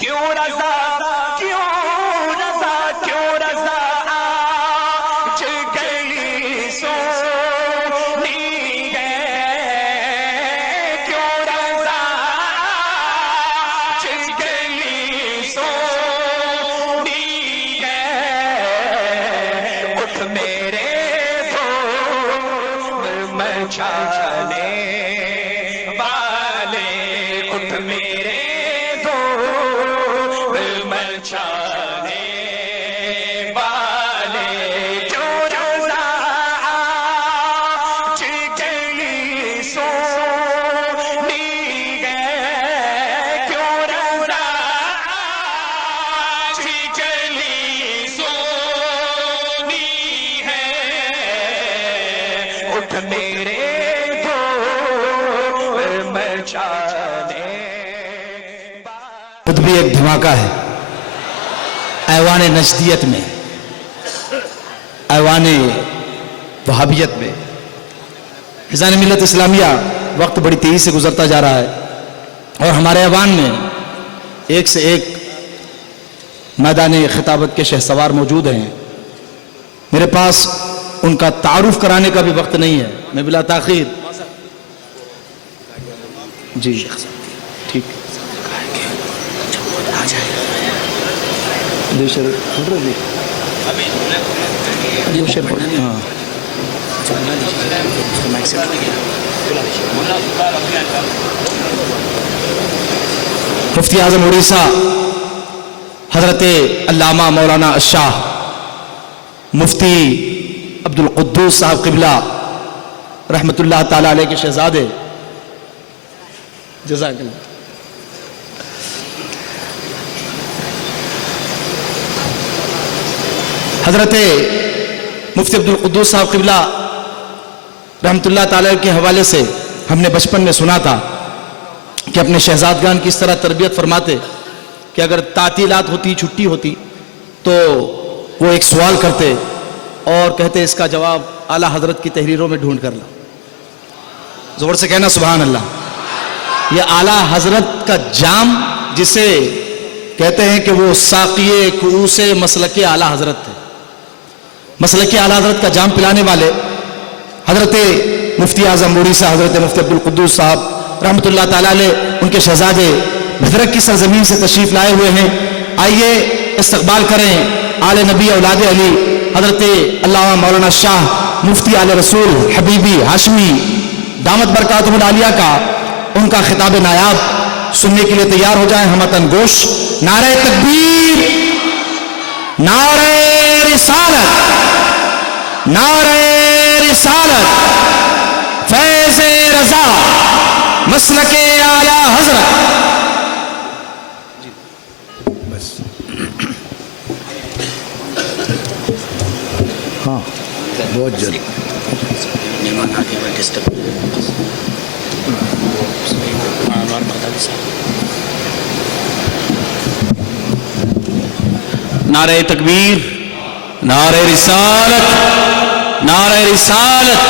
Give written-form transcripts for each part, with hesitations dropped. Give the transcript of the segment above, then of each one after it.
کیوں رضا کیوں رضا کیوں رضا آج گلی سونی ہے کیوں رضا آج گلی سونی ہے اٹھ میرے دور مچانے والے اٹھ میرے دور مچانے والے کیوں رضا آج گلی سونی ہے کیوں رضا آج گلی سونی ہے اٹھ میرے دور مچانے خود بھی ایک دھماکہ ہے ایوان نجدیت میں، ایوان وہابیت میں۔ فضائل ملت اسلامیہ وقت بڑی تیزی سے گزرتا جا رہا ہے اور ہمارے ایوان میں ایک سے ایک میدان خطابت کے شہسوار موجود ہیں۔ میرے پاس ان کا تعارف کرانے کا بھی وقت نہیں ہے، میں بلا تاخیر جی ٹھیک مفتی اعظم اڑیسہ حضرت علامہ مولانا الشاہ مفتی عبد القدوس صاحب قبلہ رحمت اللہ تعالی علیہ کے شہزادے، جزاک اللہ۔ حضرت مفتی عبد القدوس صاحب قبلہ رحمت اللہ تعالی کے حوالے سے ہم نے بچپن میں سنا تھا کہ اپنے شہزادگان کی اس طرح تربیت فرماتے کہ اگر تعطیلات ہوتی، چھٹی ہوتی تو وہ ایک سوال کرتے اور کہتے اس کا جواب اعلیٰ حضرت کی تحریروں میں ڈھونڈ کر لا۔ زور سے کہنا سبحان اللہ۔ یہ اعلیٰ حضرت کا جام جسے کہتے ہیں کہ وہ ساقیے کؤوس مسلک اعلیٰ حضرت تھے، مسلک اعلیٰ حضرت کا جام پلانے والے حضرت مفتی اعظم اڑیسہ حضرت مفتی عبد القدوس صاحب رحمت اللہ تعالیٰ علیہ ان کے شہزادے بھدرک کی سرزمین سے تشریف لائے ہوئے ہیں۔ آئیے استقبال کریں آل نبی اولاد علی حضرت علامہ مولانا شاہ مفتی آل رسول حبیبی ہاشمی دامت برکاتہ العالیہ کا۔ ان کا خطاب نایاب سننے کے لیے تیار ہو جائیں ہمتن گوش۔ نعرہ تکبیر، نعرہ رسالت، نعرہ رسالت، فیض رضا، مسلک اعلیٰ حضرت۔ بس ہاں بہت جلد نعرہ تکبیر، نعرہ رسالت، نعرہ رسالت۔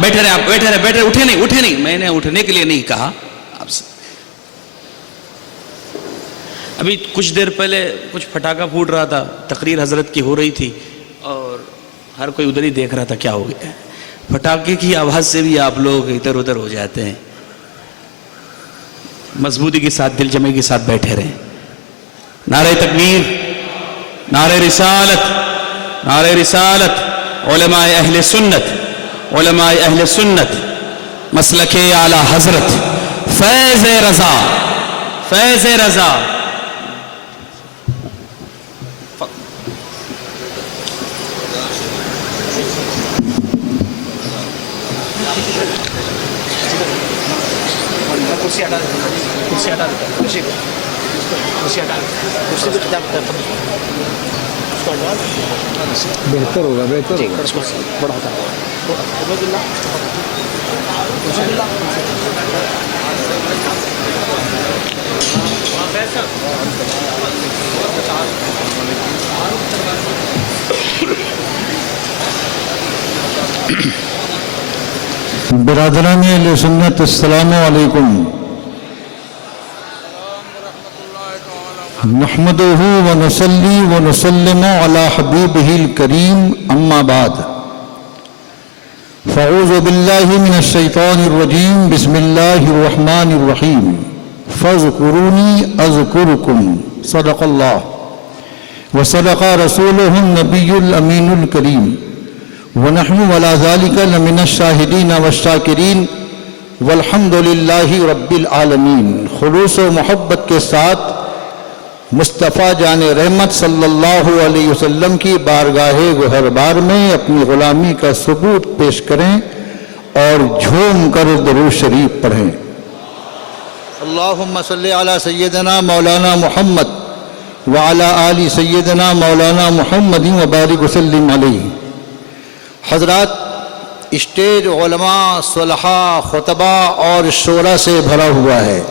بیٹھے رہے آپ، بیٹھے رہے، بیٹھے، اٹھے نہیں، میں نے اٹھنے کے لیے نہیں کہا آپ سے۔ ابھی کچھ دیر پہلے کچھ پٹاخہ پھوٹ رہا تھا، تقریر حضرت کی ہو رہی تھی اور ہر کوئی ادھر ہی دیکھ رہا تھا کیا ہو گیا۔ پٹاخے کی آواز سے بھی آپ لوگ ادھر ادھر ہو جاتے ہیں۔ مضبوطی کے ساتھ، دل جمعی کے ساتھ بیٹھے رہیں۔ نعرہ تکبیر، نعرہ رسالت، نعرہ رسالت، علماء اہل سنت، علماء اہل سنت، مسلک اعلیٰ حضرت، فیض رضا، فیض رضا۔ بہتر ہوگا، بہتر بڑا ہوتا برادران اہل سنت، السلام علیکم۔ نحمده ونصلي ونسلم على حبيبه الكريم أما بعد فأعوذ بالله من الشيطان الرجيم بسم الله الرحمن الرحيم فاذكروني أذكركم صدق الله وصدق رسوله النبي الأمين الكريم ونحن على ذلك لمن الشاهدين والشاکرین والحمد للہ رب العالمین۔ خلوص و محبت کے ساتھ مصطفیٰ جان رحمت صلی اللہ علیہ وسلم کی بارگاہ گہربار میں اپنی غلامی کا ثبوت پیش کریں اور جھوم کر درود شریف پڑھیں۔ اللہم صلی علی سیدنا مولانا محمد وعلی آل سیدنا مولانا محمد وبارک وسلم علیہ۔ حضرات، اسٹیج علماء، صلحاء، خطبہ اور شورا سے بھرا ہوا ہے۔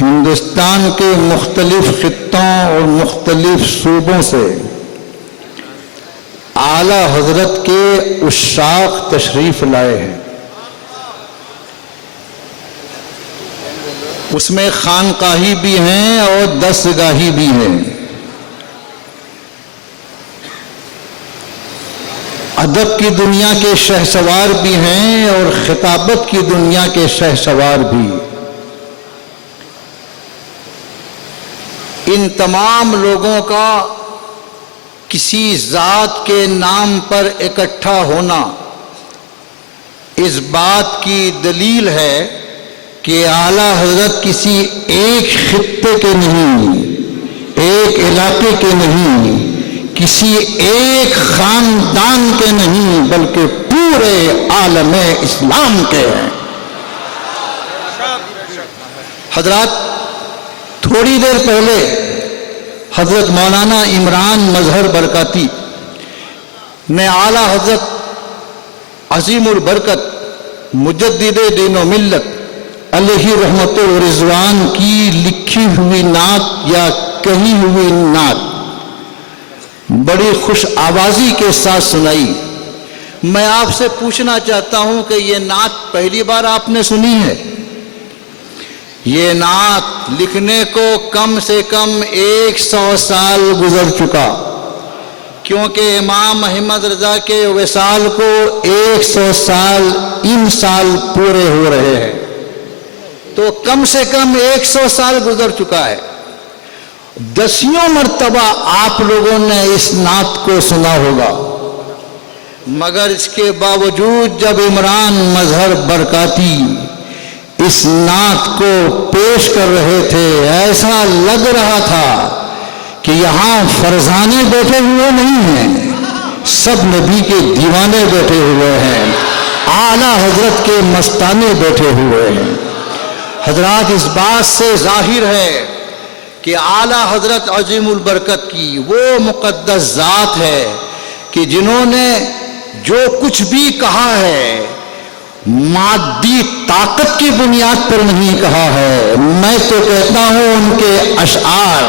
ہندوستان کے مختلف خطوں اور مختلف صوبوں سے اعلیٰ حضرت کے عشاق تشریف لائے ہیں۔ اس میں خانقاہی بھی ہیں اور دستگاہی بھی ہیں۔ ادب کی دنیا کے شہسوار بھی ہیں اور خطابت کی دنیا کے شہسوار بھی۔ ان تمام لوگوں کا کسی ذات کے نام پر اکٹھا ہونا اس بات کی دلیل ہے کہ اعلیٰ حضرت کسی ایک خطے کے نہیں، ایک علاقے کے نہیں، کسی ایک خاندان کے نہیں، بلکہ پورے عالم اسلام کے ہیں۔ حضرات، تھوڑی دیر پہلے حضرت مولانا عمران مظہر برکاتی نے اعلیٰ حضرت عظیم البرکت مجدد دین و ملت علیہ رحمت و رضوان کی لکھی ہوئی نعت یا کہی ہوئی نعت بڑی خوش آوازی کے ساتھ سنائی۔ میں آپ سے پوچھنا چاہتا ہوں کہ یہ نعت پہلی بار آپ نے سنی ہے؟ یہ نعت لکھنے کو کم سے کم 100 سال گزر چکا، کیونکہ امام احمد رضا کے وصال کو 100 سال ان سال پورے ہو رہے ہیں، تو کم سے کم 100 سال گزر چکا ہے۔ 10 مرتبہ آپ لوگوں نے اس نعت کو سنا ہوگا، مگر اس کے باوجود جب عمران مظہر برکاتی اس نعت کو پیش کر رہے تھے، ایسا لگ رہا تھا کہ یہاں فرزانے بیٹھے ہوئے نہیں ہیں، سب نبی کے دیوانے بیٹھے ہوئے ہیں، اعلیٰ حضرت کے مستانے بیٹھے ہوئے ہیں۔ حضرات، اس بات سے ظاہر ہے کہ اعلیٰ حضرت عظیم البرکت کی وہ مقدس ذات ہے کہ جنہوں نے جو کچھ بھی کہا ہے مادی طاقت کی بنیاد پر نہیں کہا ہے۔ میں تو کہتا ہوں ان کے اشعار،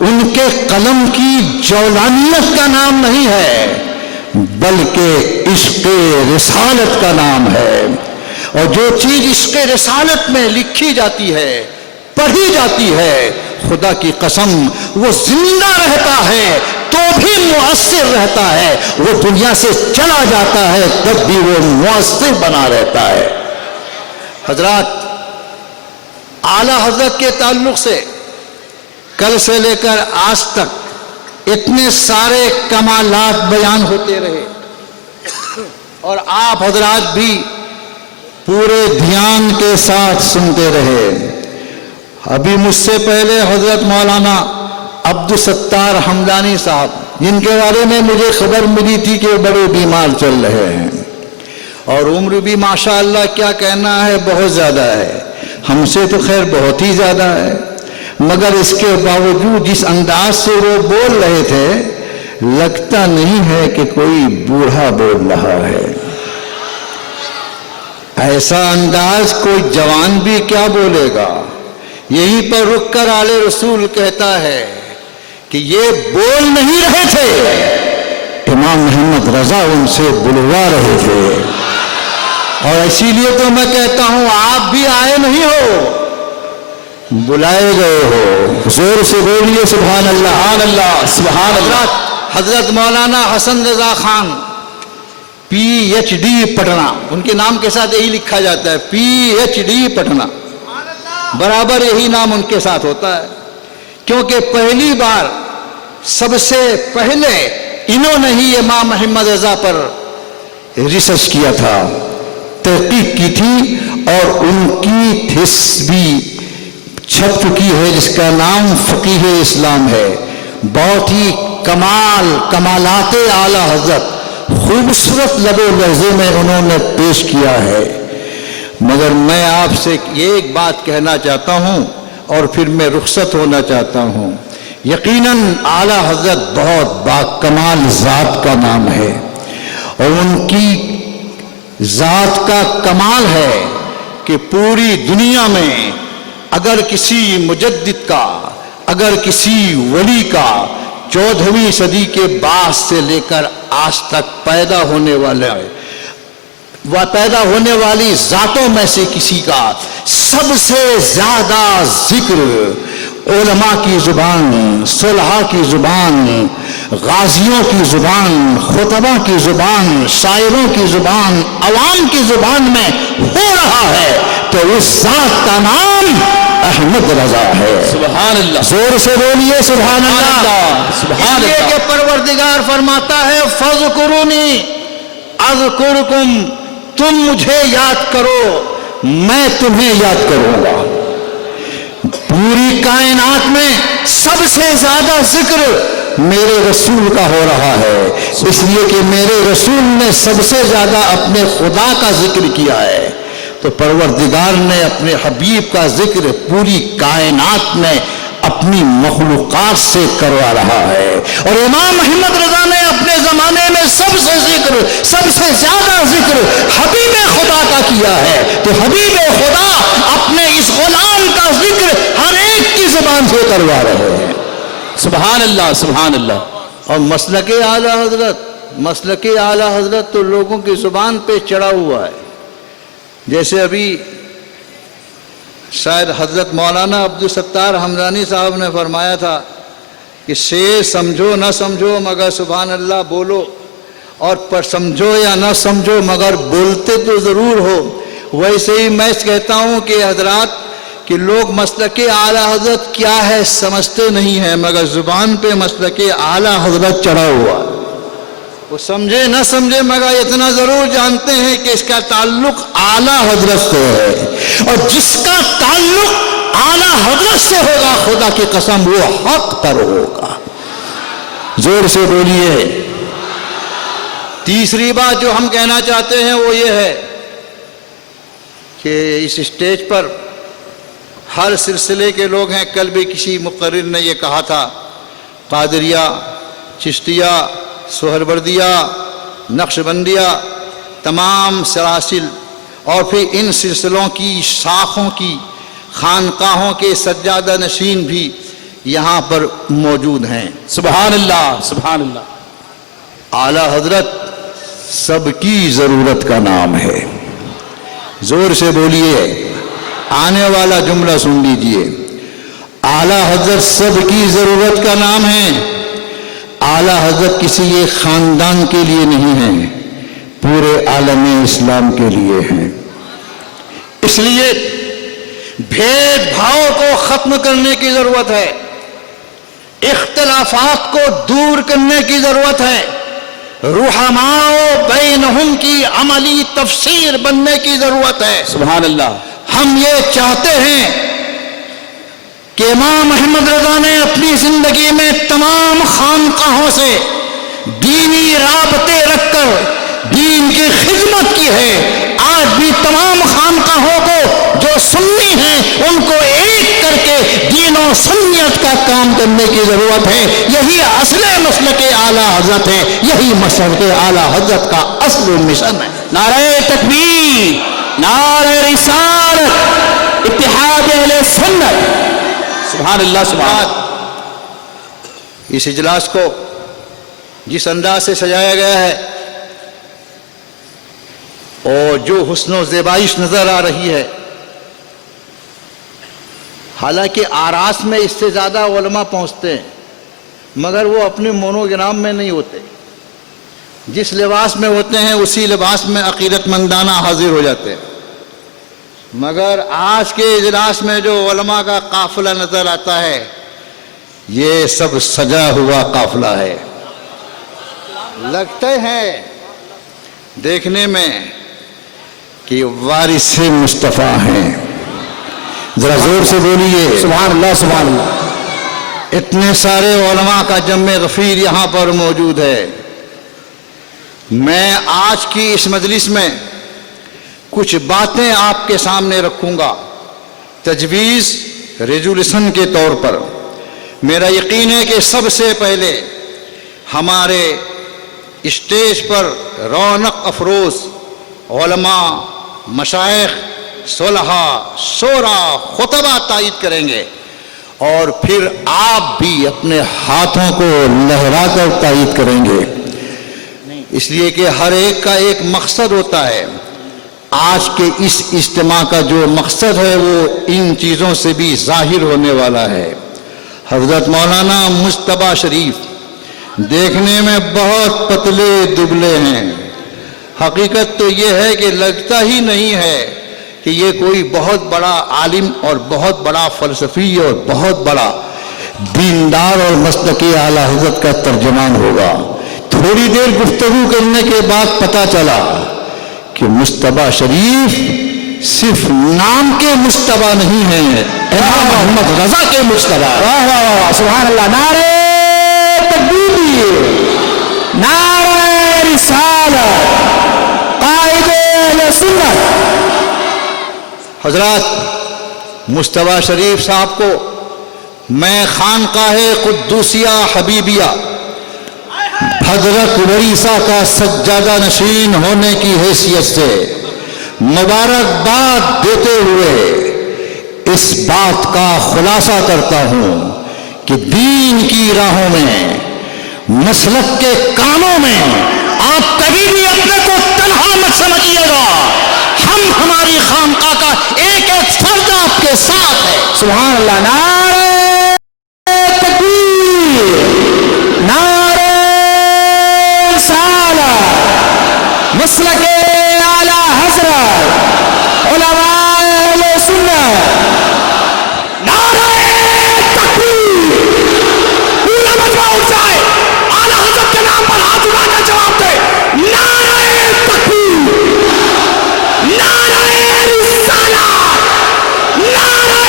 ان کے قلم کی جولانیت کا نام نہیں ہے، بلکہ عشق رسالت کا نام ہے۔ اور جو چیز عشق رسالت میں لکھی جاتی ہے، پڑھی جاتی ہے، خدا کی قسم وہ زندہ رہتا ہے تو بھی مؤثر رہتا ہے، وہ دنیا سے چلا جاتا ہے تب بھی وہ مؤثر بنا رہتا ہے۔ حضرات، اعلیٰ حضرت کے تعلق سے کل سے لے کر آج تک اتنے سارے کمالات بیان ہوتے رہے اور آپ حضرات بھی پورے دھیان کے ساتھ سنتے رہے۔ ابھی مجھ سے پہلے حضرت مولانا عبدالستار حمدانی صاحب، جن کے بارے میں مجھے خبر ملی تھی کہ وہ بڑے بیمار چل رہے ہیں اور عمر بھی ماشاءاللہ کیا کہنا ہے بہت زیادہ ہے، ہم سے تو خیر بہت ہی زیادہ ہے، مگر اس کے باوجود جس انداز سے وہ بول رہے تھے لگتا نہیں ہے کہ کوئی بوڑھا بول رہا ہے۔ ایسا انداز کوئی جوان بھی کیا بولے گا؟ یہیں پر رک کر آل رسول کہتا ہے کہ یہ بول نہیں رہے تھے، امام محمد رضا ان سے بلوا رہے تھے۔ اور اسی لیے تو میں کہتا ہوں آپ بھی آئے نہیں ہو، بلائے گئے ہو، زور سے بولیے سبحان اللہ۔ سبحان اللہ، سبحان اللہ۔ حضرت مولانا حسن رضا خان PhD پٹنہ، ان کے نام کے ساتھ یہی لکھا جاتا ہے PhD پٹنہ، برابر یہی نام ان کے ساتھ ہوتا ہے، کیونکہ پہلی بار سب سے پہلے انہوں نے ہی امام محمد رضا پر ریسرچ کیا تھا، تحقیق کی تھی، اور ان کی تھیس بھی چھپ چکی ہے جس کا نام فقیہ اسلام ہے۔ بہت ہی کمالات اعلیٰ حضرت خوبصورت لب و لہجے میں انہوں نے پیش کیا ہے۔ مگر میں آپ سے ایک بات کہنا چاہتا ہوں اور پھر میں رخصت ہونا چاہتا ہوں۔ یقیناً اعلیٰ حضرت بہت باکمال ذات کا نام ہے، اور ان کی ذات کا کمال ہے کہ پوری دنیا میں اگر کسی مجدد کا، اگر کسی ولی کا 14ویں صدی کے بعد سے لے کر آج تک پیدا ہونے والی ذاتوں میں سے کسی کا سب سے زیادہ ذکر علماء کی زبان، صلحاء کی زبان، غازیوں کی زبان، خطبہ کی زبان، شاعروں کی زبان، عوام کی زبان میں ہو رہا ہے تو اس ذات کا نام احمد رضا ہے۔ سبحان اللہ، زور سے بولیے سبحان اللہ۔ سبحان اس لیے اللہ۔ کہ پروردگار فرماتا ہے فَاذْكُرُونِي اذکرکم، تم مجھے یاد کرو میں تمہیں یاد کروں گا۔ پوری کائنات میں سب سے زیادہ ذکر میرے رسول کا ہو رہا ہے، اس لیے کہ میرے رسول نے سب سے زیادہ اپنے خدا کا ذکر کیا ہے، تو پروردگار نے اپنے حبیب کا ذکر پوری کائنات میں اپنی مخلوقات سے کروا رہا ہے۔ اور امام محمد رضا نے اپنے زمانے میں سب سے زیادہ ذکر حبیب خدا کا کیا ہے، تو حبیب خدا اپنے اس غلام کا ذکر ہر ایک کی زبان سے کروا رہے ہیں۔ سبحان اللہ، سبحان اللہ۔ اور مسلک اعلیٰ حضرت تو لوگوں کی زبان پہ چڑھا ہوا ہے، جیسے ابھی شاید حضرت مولانا عبدالستار حمدانی صاحب نے فرمایا تھا کہ شعر سمجھو نہ سمجھو مگر سبحان اللہ بولو، اور پر سمجھو یا نہ سمجھو مگر بولتے تو ضرور ہو۔ ویسے ہی میں کہتا ہوں کہ حضرات کہ لوگ مسلک اعلیٰ حضرت کیا ہے سمجھتے نہیں ہیں، مگر زبان پہ مسلک اعلیٰ حضرت چڑھا ہوا، وہ سمجھے نہ سمجھے مگر اتنا ضرور جانتے ہیں کہ اس کا تعلق اعلیٰ حضرت سے ہے، اور جس کا تعلق اعلیٰ حضرت سے ہوگا خدا کی قسم وہ حق پر ہوگا۔ زور سے بولیے۔ تیسری بات جو ہم کہنا چاہتے ہیں وہ یہ ہے کہ اس اسٹیج پر ہر سلسلے کے لوگ ہیں۔ کل بھی کسی مقرر نے یہ کہا تھا، قادریہ، چشتیہ، سہروردیہ، نقشبندیہ، تمام سلاسل اور پھر ان سلسلوں کی شاخوں کی خانقاہوں کے سجادہ نشین بھی یہاں پر موجود ہیں۔ سبحان اللہ، سبحان اللہ۔ اعلیٰ حضرت سب کی ضرورت کا نام ہے۔ زور سے بولیے، آنے والا جملہ سن لیجئے۔ اعلیٰ حضرت سب کی ضرورت کا نام ہے۔ اعلیٰ حضرت کسی ایک خاندان کے لیے نہیں ہیں، پورے عالم اسلام کے لیے ہیں۔ اس لیے بھید بھاؤ کو ختم کرنے کی ضرورت ہے، اختلافات کو دور کرنے کی ضرورت ہے، رحماء بینہم کی عملی تفسیر بننے کی ضرورت ہے۔ سبحان اللہ۔ ہم یہ چاہتے ہیں کہ امام محمد رضا نے اپنی زندگی میں تمام خانقاہوں سے دینی رابطے رکھ کر دین کی خدمت کی ہے۔ آج بھی تمام خانقاہوں کو جو سنی ہیں ان کو ایک کر کے دین و سنیت کا کام کرنے کی ضرورت ہے۔ یہی اصل مسلک اعلیٰ حضرت ہے، یہی مسلک اعلیٰ حضرت کا اصل مشن ہے۔ نعرہ تکبیر، نعرہ رسالت، اتحاد اہل سنت۔ سبحان اللہ، سبحان اللہ۔ اس اجلاس کو جس انداز سے سجایا گیا ہے اور جو حسن و زیبائش نظر آ رہی ہے، حالانکہ آراس میں اس سے زیادہ علماء پہنچتے ہیں، مگر وہ اپنے مونوگرام میں نہیں ہوتے، جس لباس میں ہوتے ہیں اسی لباس میں عقیدت مندانہ حاضر ہو جاتے ہیں۔ مگر آج کے اجلاس میں جو علماء کا قافلہ نظر آتا ہے، یہ سب سجا ہوا قافلہ ہے، لگتے ہیں دیکھنے میں کہ وارث مصطفیٰ ہیں۔ ذرا زور سے بولیے سبحان اللہ سبحان اللہ۔ اتنے سارے علماء کا جمع غفیر یہاں پر موجود ہے۔ میں آج کی اس مجلس میں کچھ باتیں آپ کے سامنے رکھوں گا تجویز ریزولوشن کے طور پر۔ میرا یقین ہے کہ سب سے پہلے ہمارے اسٹیج پر رونق افروز علماء، مشائخ، صلحاء، شورا، خطبہ تائید کریں گے، اور پھر آپ بھی اپنے ہاتھوں کو لہرا کر تائید کریں گے، اس لیے کہ ہر ایک کا ایک مقصد ہوتا ہے۔ آج کے اس اجتماع کا جو مقصد ہے وہ ان چیزوں سے بھی ظاہر ہونے والا ہے۔ حضرت مولانا مجتبیٰ شریف دیکھنے میں بہت پتلے دبلے ہیں، حقیقت تو یہ ہے کہ لگتا ہی نہیں ہے کہ یہ کوئی بہت بڑا عالم اور بہت بڑا فلسفی اور بہت بڑا دیندار اور مسلکی اعلیٰ حضرت کا ترجمان ہوگا۔ تھوڑی دیر گفتگو کرنے کے بعد پتہ چلا کہ مجتبیٰ شریف صرف نام کے مجتبیٰ نہیں ہیں، امام محمد رضا کے مجتبیٰ۔ واہ واہ واہ، سبحان اللہ، نعرہ تکبیر، نعرہ رسالت، قائد اہل سنت۔ حضرات، مجتبیٰ شریف صاحب کو میں خانقاہ قدوسیہ حبیبیہ حضرت وریثہ کا سجادہ نشین ہونے کی حیثیت سے مبارکباد دیتے ہوئے اس بات کا خلاصہ کرتا ہوں کہ دین کی راہوں میں، مسلک کے کاموں میں آپ کبھی بھی اپنے کو تنہا مت سمجھیے گا، ہم ہماری خانقاہ کا ایک ایک فرد آپ کے ساتھ ہے۔ سبحان اللہ، نعرہ تکبیر، نعرہ رسالت، مسلک اعلیٰ حضرت، علماء اہل سنت، نعرہ تکبیر۔ پورا مجمع اٹھ جائے، اعلیٰ حضرت کے نام پر ہاتھ اٹھا کر جواب دے، نعرہ تکبیر، نعرہ رسالت، نعرہ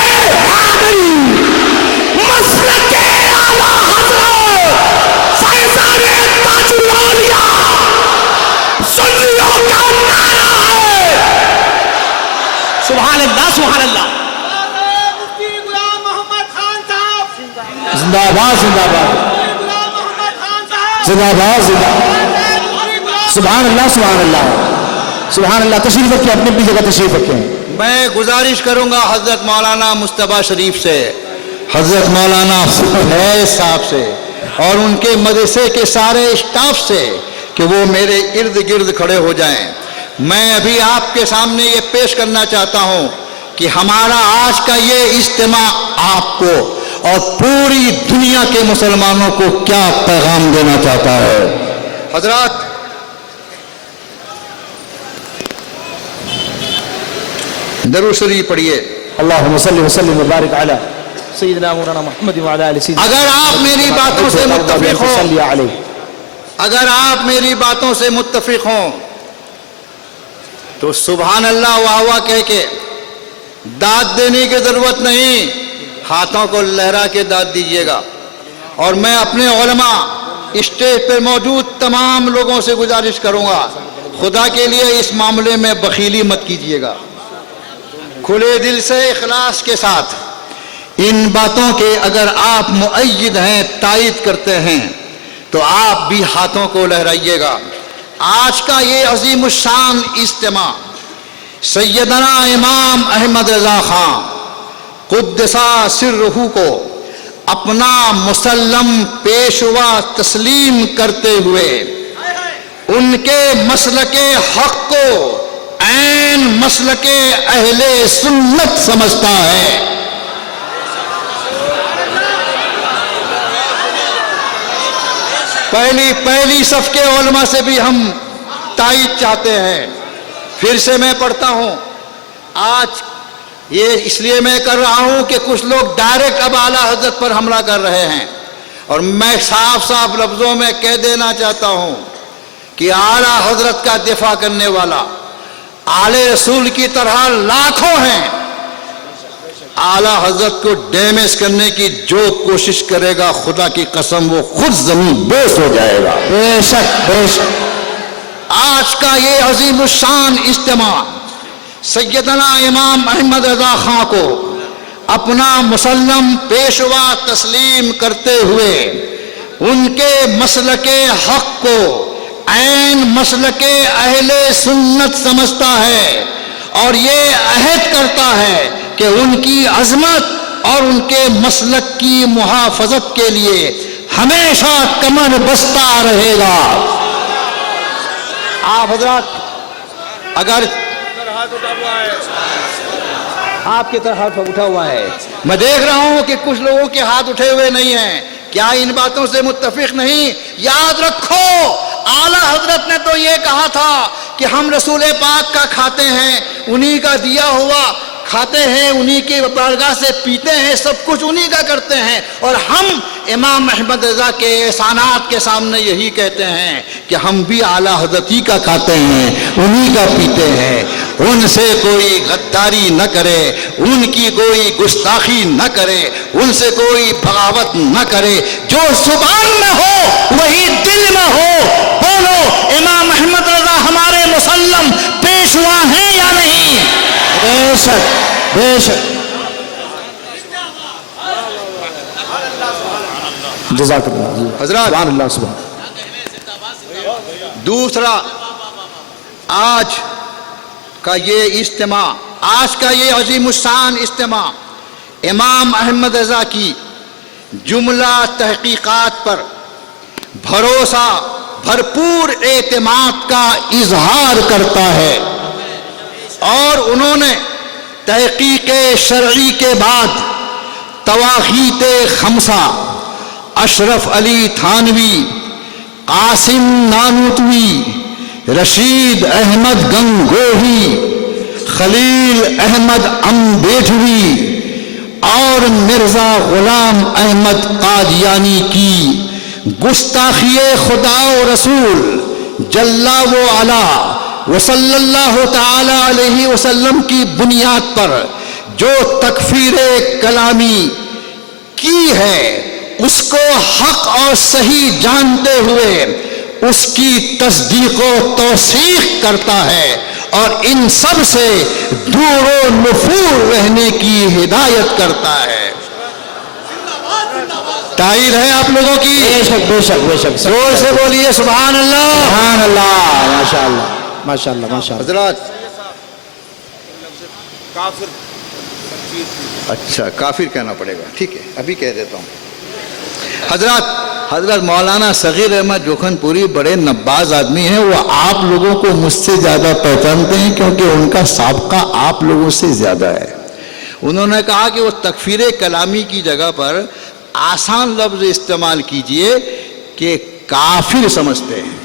حیدری، مسلک اعلیٰ حضرت، فیضان تاج الاولیاء، سنیوں کا نعرہ ہے۔ سبحان اللہ سبحان اللہ، مفتی غلام محمد خان صاحب، زندہ باد زندہ باد غلام محمد خان صاحب، زندہ باد زندہ باد، سبحان اللہ سبحان اللہ سبحان اللہ۔ تشریف رکھیں، اپنی اپنی جگہ تشریف رکھیں۔ میں گزارش کروں گا حضرت مولانا مجتبیٰ شریف سے، حضرت مولانا فیض صاحب سے اور ان کے مدرسے کے سارے اسٹاف سے کہ وہ میرے ارد گرد کھڑے ہو جائیں۔ میں ابھی آپ کے سامنے یہ پیش کرنا چاہتا ہوں کہ ہمارا آج کا یہ اجتماع آپ کو اور پوری دنیا کے مسلمانوں کو کیا پیغام دینا چاہتا ہے۔ حضرات، درود شریف پڑھیے۔ اللہم صلی وسلم وبارک علی سیدنا مولانا محمد وعلی آل سیدنا۔ اگر آپ میری باتوں سے متفق ہوں، صلی علیہ، اگر آپ میری باتوں سے متفق ہوں تو سبحان اللہ واہ واہ کہہ کے داد دینے کی ضرورت نہیں، ہاتھوں کو لہرا کے داد دیجیے گا۔ اور میں اپنے علماء، اسٹیج پر موجود تمام لوگوں سے گزارش کروں گا، خدا کے لیے اس معاملے میں بخیلی مت کیجیے گا، کھلے دل سے اخلاص کے ساتھ ان باتوں کے اگر آپ مؤید ہیں، تائید کرتے ہیں تو آپ بھی ہاتھوں کو لہرائیے گا۔ آج کا یہ عظیم الشان اجتماع سیدنا امام احمد رضا خان قدسہ سرہ کو اپنا مسلم پیشوا تسلیم کرتے ہوئے ان کے مسلک حق کو عین مسلک اہل سنت سمجھتا ہے۔ پہلی صف کے علماء سے بھی ہم تائید چاہتے ہیں. پھر سے میں پڑھتا ہوں. آج یہ اس لیے میں کر رہا ہوں کہ کچھ لوگ ڈائریکٹ اب اعلیٰ حضرت پر حملہ کر رہے ہیں، اور میں صاف صاف لفظوں میں کہہ دینا چاہتا ہوں کہ اعلیٰ حضرت کا دفاع کرنے والا آل رسول کی طرح لاکھوں ہیں. اعلیٰ حضرت کو ڈیمیج کرنے کی جو کوشش کرے گا، خدا کی قسم وہ خود زمین بوس ہو جائے گا. بے شک بے شک. آج کا یہ عظیم الشان اجتماع سیدنا امام احمد رضا خان کو اپنا مسلم پیشوا تسلیم کرتے ہوئے ان کے مسلک حق کو عین مسلک اہل سنت سمجھتا ہے، اور یہ عہد کرتا ہے کہ ان کی عظمت اور ان کے مسلک کی محافظت کے لیے ہمیشہ کمر بستہ رہے گا. آپ حضرات اگر آپ کی طرف ہاتھ اٹھا ہوا ہے، میں دیکھ رہا ہوں کہ کچھ لوگوں کے ہاتھ اٹھے ہوئے نہیں ہیں، کیا ان باتوں سے متفق نہیں؟ یاد رکھو اعلیٰ حضرت نے تو یہ کہا تھا کہ ہم رسول پاک کا کھاتے ہیں، انہی کا دیا ہوا کھاتے ہیں، انہی کی بارگاہ سے پیتے ہیں، سب کچھ انہی کا کرتے ہیں، اور ہم امام احمد رضا کے احسانات کے سامنے یہی کہتے ہیں کہ ہم بھی اعلیٰ حضرت ہی کا کھاتے ہیں، انہی کا پیتے ہیں. ان سے کوئی غداری نہ کرے، ان کی کوئی گستاخی نہ کرے، ان سے کوئی بغاوت نہ کرے. جو زبان میں ہو وہی دل میں ہو. بولو امام احمد رضا ہمارے مسلم پیشوا ہیں یا نہیں؟ بے شک بے شک. جزاک اللہ حضرات سبحان اللہ سبحان. دوسرا، آج کا یہ اجتماع، آج کا یہ عظیم الشان اجتماع امام احمد رضا کی جملہ تحقیقات پر بھروسہ بھرپور اعتماد کا اظہار کرتا ہے، اور انہوں نے تحقیق شرعی کے بعد تواقیت خمسہ، اشرف علی تھانوی، قاسم نانوتوی، رشید احمد گنگوہی، خلیل احمد امبیٹھوی اور مرزا غلام احمد قادیانی کی گستاخی خدا و رسول جل و علا و صلی اللہ تعالی علیہ وسلم کی بنیاد پر جو تکفیر کلامی کی ہے، اس کو حق اور صحیح جانتے ہوئے اس کی تصدیق و توثیق کرتا ہے، اور ان سب سے دور و نفور رہنے کی ہدایت کرتا ہے. تائید ہے آپ لوگوں کی؟ بے شک بے شک بے شک. زور سے بولیے سبحان اللہ. سبحان اللہ. ماشاء اللہ ماشاء اللہ ماشاء اللہ. حضرات اچھا کافر کہنا پڑے گا، ٹھیک ہے ابھی کہہ دیتا ہوں. حضرت مولانا صغیر احمد جوکھن پوری بڑے نباز آدمی ہیں، وہ آپ لوگوں کو مجھ سے زیادہ پہچانتے ہیں کیونکہ ان کا سابقہ آپ لوگوں سے زیادہ ہے. انہوں نے کہا کہ وہ تکفیر کلامی کی جگہ پر آسان لفظ استعمال کیجئے کہ کافر سمجھتے ہیں.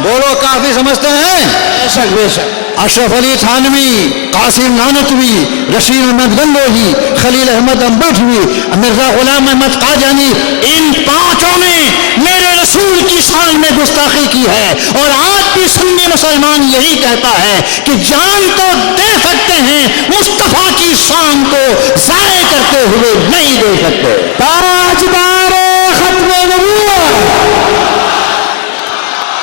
بولو کافر سمجھتے ہیں؟ بے شک بے شک. اشرف علی تھانوی، قاسم نانوتوی، رشید احمد گنگوہی، خلیل احمد امبیٹھوی، مرزا غلام احمد قادیانی، ان پانچوں نے میرے رسول کی شان میں گستاخی کی ہے، اور آج بھی سنی مسلمان یہی کہتا ہے کہ جان تو دے سکتے ہیں، مصطفیٰ کی شان کو ضائع کرتے ہوئے نہیں دے سکتے. تاجدار ختم نبوت،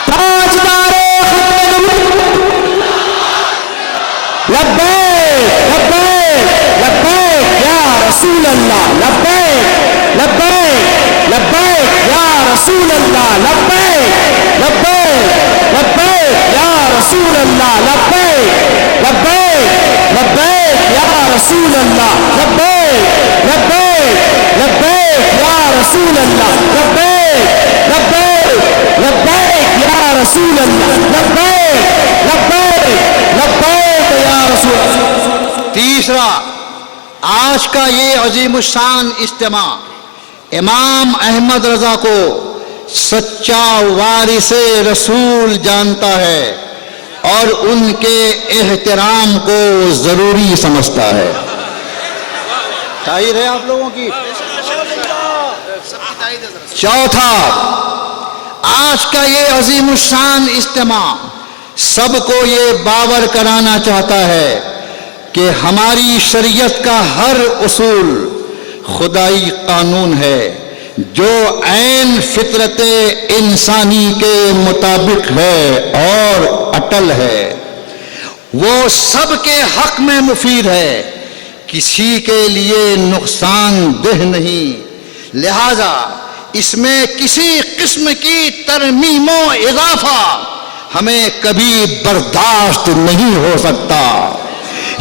تاجدار ختم نبوت. لبیک لبیک لبیک یا رسول اللہ. لبیک لبیک لبیک یا رسول اللہ. لبیک لبیک لبیک یا رسول اللہ. لبیک لبیک لبیک یا رسول اللہ. لبیک لبیک لبیک یا رسول اللہ. لبیک لبیک لبیک یا رسول اللہ. لبیک لبیک لبیک یا رسول اللہ. تیسرا، آج کا یہ عظیم الشان اجتماع امام احمد رضا کو سچا وارث رسول جانتا ہے اور ان کے احترام کو ضروری سمجھتا ہے۔ تائید ہے آپ لوگوں کی؟ چوتھا، آج کا یہ عظیم الشان اجتماع سب کو یہ باور کرانا چاہتا ہے کہ ہماری شریعت کا ہر اصول خدائی قانون ہے جو عین فطرت انسانی کے مطابق ہے اور اٹل ہے، وہ سب کے حق میں مفید ہے، کسی کے لیے نقصان دہ نہیں، لہذا اس میں کسی قسم کی ترمیم و اضافہ ہمیں کبھی برداشت نہیں ہو سکتا۔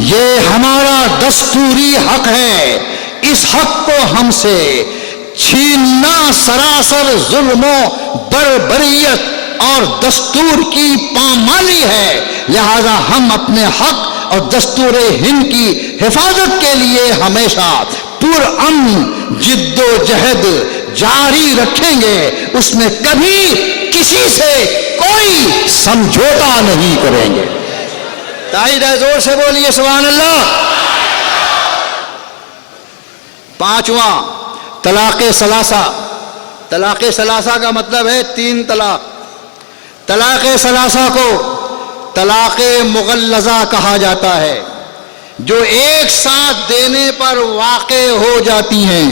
یہ ہمارا دستوری حق ہے، اس حق کو ہم سے چھیننا سراسر ظلم و بربریت اور دستور کی پامالی ہے، لہذا ہم اپنے حق اور دستور ہند کی حفاظت کے لیے ہمیشہ پرامن جد و جہد جاری رکھیں گے، اس میں کبھی کسی سے کوئی سمجھوتا نہیں کریں گے۔ تائید ہے، زور سے بولیے سبحان اللہ۔ پانچواں، طلاق ثلاثہ۔ طلاق ثلاثہ کا مطلب ہے 3 طلاق۔ طلاق ثلاثہ کو طلاق مغلظہ کہا جاتا ہے، جو ایک ساتھ دینے پر واقع ہو جاتی ہیں،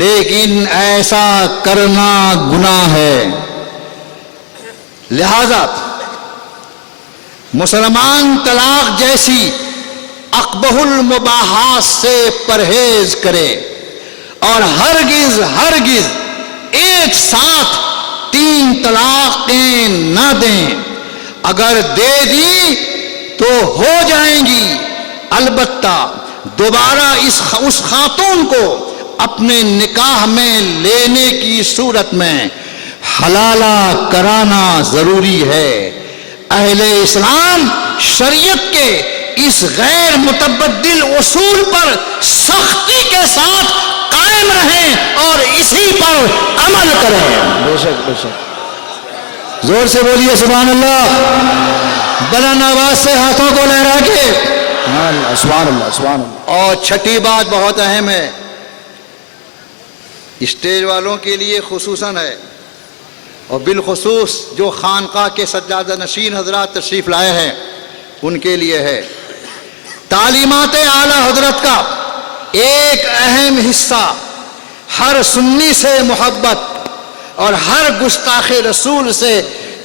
لیکن ایسا کرنا گناہ ہے، لہذا مسلمان طلاق جیسی اقبح المباحات سے پرہیز کرے اور ہرگز ایک ساتھ 3 طلاقیں نہ دیں، اگر دے دی تو ہو جائیں گی، البتہ دوبارہ اس خاتون کو اپنے نکاح میں لینے کی صورت میں حلالہ کرانا ضروری ہے۔ اہل اسلام شریعت کے اس غیر متبدل اصول پر سختی کے ساتھ قائم رہیں اور اسی پر عمل کریں۔ بے شک بے شک، زور سے بولیے سبحان اللہ، بلند آواز سے ہاتھوں کو لہرا کے سبحان اللہ سبحان اللہ سبحان اللہ۔ اور چھٹی بات بہت اہم ہے، اسٹیج والوں کے لیے خصوصاً ہے، اور بالخصوص جو خانقاہ کے سجادہ نشین حضرات تشریف لائے ہیں ان کے لیے ہے۔ تعلیمات اعلیٰ حضرت کا ایک اہم حصہ ہر سنی سے محبت اور ہر گستاخ رسول سے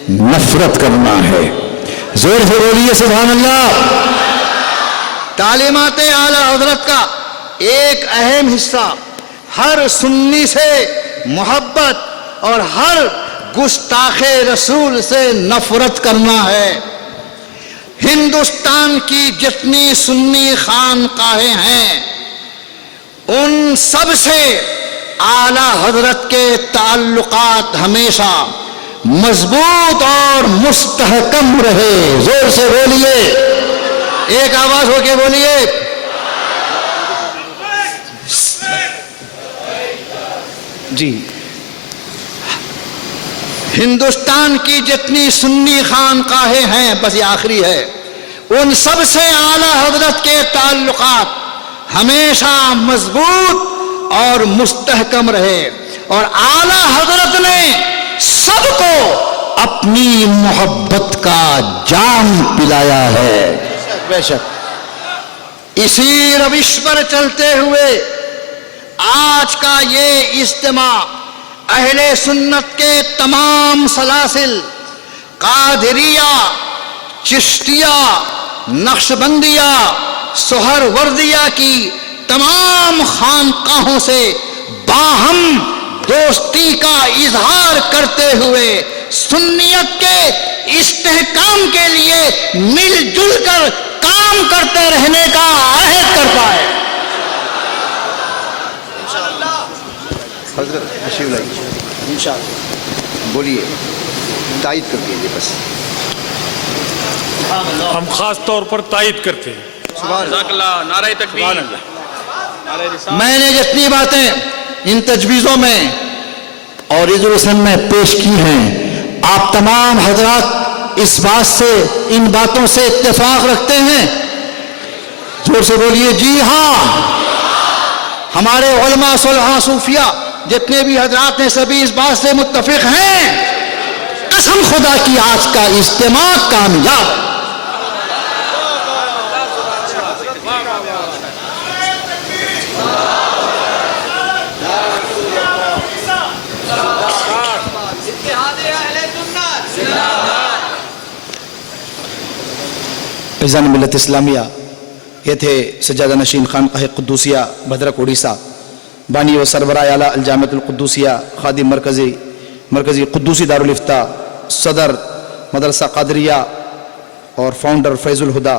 نفرت کرنا ہے۔ زور سے بولیے سبحان اللہ۔ تعلیمات اعلیٰ حضرت کا ایک اہم حصہ ہر سنی سے محبت اور ہر گستاخ رسول سے نفرت کرنا ہے۔ ہندوستان کی جتنی سنی خانقاہیں ہیں ان سب سے اعلیٰ حضرت کے تعلقات ہمیشہ مضبوط اور مستحکم رہے۔ زور سے بولیے، ایک آواز ہو کے بولیے۔ جی، ہندوستان کی جتنی سنی خانقاہیں ہیں، بس یہ آخری ہے، ان سب سے اعلیٰ حضرت کے تعلقات ہمیشہ مضبوط اور مستحکم رہے، اور اعلیٰ حضرت نے سب کو اپنی محبت کا جام پلایا ہے۔ بے شک، اسی روش پر چلتے ہوئے آج کا یہ اجتماع اہل سنت کے تمام سلاسل، قادریہ، چشتیہ، نقشبندیہ، سہروردیہ کی تمام خانقاہوں سے باہم دوستی کا اظہار کرتے ہوئے سنیت کے استحکام کے لیے مل جل کر کام کرتے رہنے کا عہد کرتا ہے۔ حضرت تشریف لائیے، انشاءاللہ بولیے، تائید کر دیجیے بس۔ ہم خاص طور پر تائید کرتے ہیں۔ جزاک اللہ، نعرہ تکبیر۔ میں نے جتنی باتیں ان تجویزوں میں اور ریزولوشن میں پیش کی ہیں، آپ تمام حضرات اس بات سے، ان باتوں سے اتفاق رکھتے ہیں؟ زور سے بولیے جی ہاں۔ ہمارے علماء صلحاء صوفیہ جتنے بھی حضرات ہیں سبھی اس بات سے متفق ہیں۔ قسم خدا کی آج کا اجتماع کامیاب۔ فیضان ملت اسلامیہ، یہ تھے سجادہ نشین خانقاہ قدوسیہ بھدرک اڑیسہ، بانی و سربراہ اعلیٰ الجامعۃ القدوسیہ، خادم مرکزی قدوسی دارالافتاء، صدر مدرسہ قادریہ اور فاؤنڈر فیض الہدا،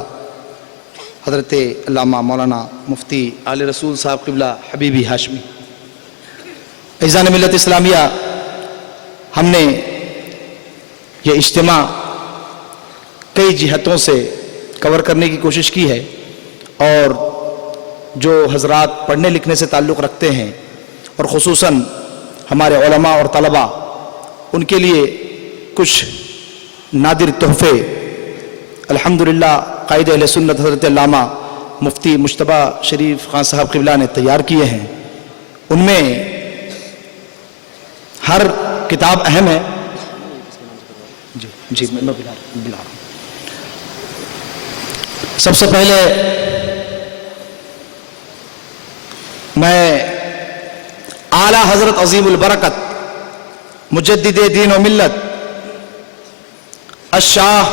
حضرت علامہ مولانا مفتی آل رسول صاحب قبلہ حبیبی ہاشمی۔ فیضان ملت اسلامیہ، ہم نے یہ اجتماع کئی جہتوں سے کور کرنے کی کوشش کی ہے، اور جو حضرات پڑھنے لکھنے سے تعلق رکھتے ہیں اور خصوصاً ہمارے علماء اور طلباء، ان کے لیے کچھ نادر تحفے الحمدللہ قائد اہل سنت حضرت علامہ مفتی مجتبیٰ شریف خان صاحب قبلہ نے تیار کیے ہیں۔ ان میں ہر کتاب اہم ہے۔ جی میں بلا رہا ہوں۔ سب سے پہلے میں اعلیٰ حضرت عظیم البرکت مجدد دین و ملت الشاہ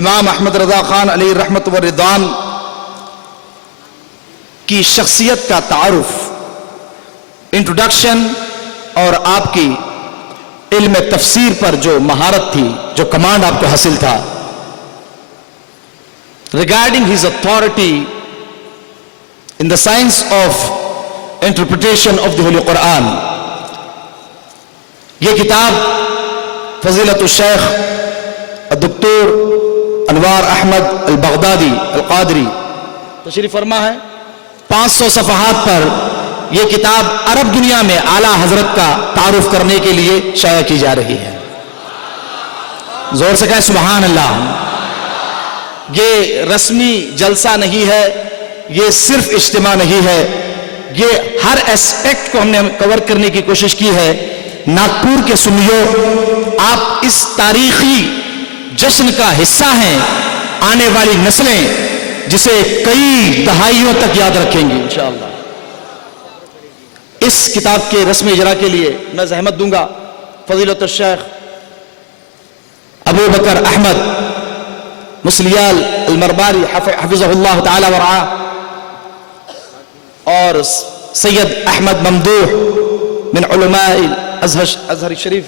امام احمد رضا خان علیہ رحمت و رضوان کی شخصیت کا تعارف، انٹروڈکشن، اور آپ کی علم تفسیر پر جو مہارت تھی، جو کمانڈ آپ کو حاصل تھا، regarding his authority in the science of interpretation of the Holy Quran. یہ کتاب فضیلت الشیخ الدکتور انوار احمد البغدادی القادری تشریف فرما ہے۔ 500 صفحات پر یہ کتاب عرب دنیا میں اعلیٰ حضرت کا تعارف کرنے کے لیے شائع کی جا رہی ہے۔ زور سے کہیں سبحان اللہ۔ یہ رسمی جلسہ نہیں ہے، یہ صرف اجتماع نہیں ہے، یہ ہر اسپیکٹ کو ہم نے کور کرنے کی کوشش کی ہے۔ ناگپور کے سنیو، آپ اس تاریخی جشن کا حصہ ہیں، آنے والی نسلیں جسے کئی دہائیوں تک یاد رکھیں گی انشاءاللہ۔ اس کتاب کے رسمی اجرا کے لیے میں زحمت دوں گا فضیلت الشیخ ابو بکر احمد مسلیال المرباری حفظہ اللہ تعالی ورعاہ، اور سید احمد ممدوح من علماء ازہر شریف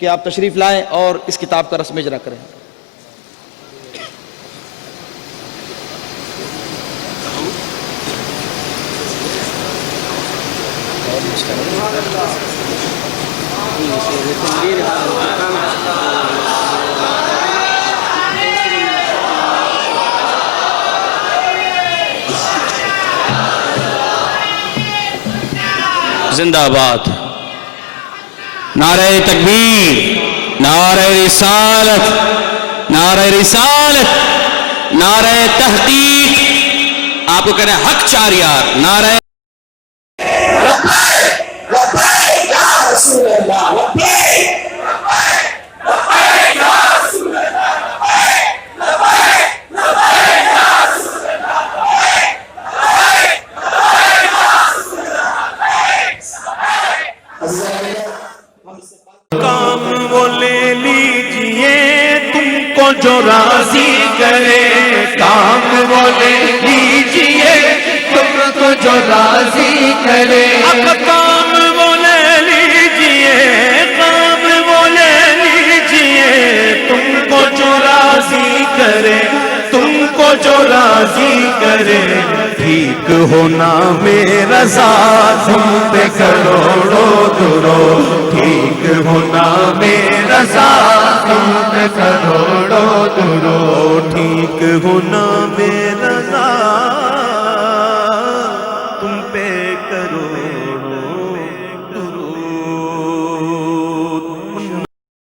کہ آپ تشریف لائیں اور اس کتاب کا رسم اجرا کریں۔ زندہ باد، نعرہ تکبیر، نعرہ رسالت، نعرہ رسالت، نعرہ تحقیق، آپ کو کہنا ہے حق چار یار، نعرہ کام وہ لے لیجئے تم کو جو راضی کرے، کام وہ لے لیجئے تم کو جو راضی کرے، اب کام وہ لے لیجئے، کام وہ لے لیجئے تم کو جو راضی کرے، تم کو جو راضی کرے، ٹھیک ہونا میرا ذات تم پہ کروڑوں درود، ٹھیک ہونا میرا ذات تم پہ کروڑوں درود، ٹھیک ہونا میرا ذات تم پہ کرو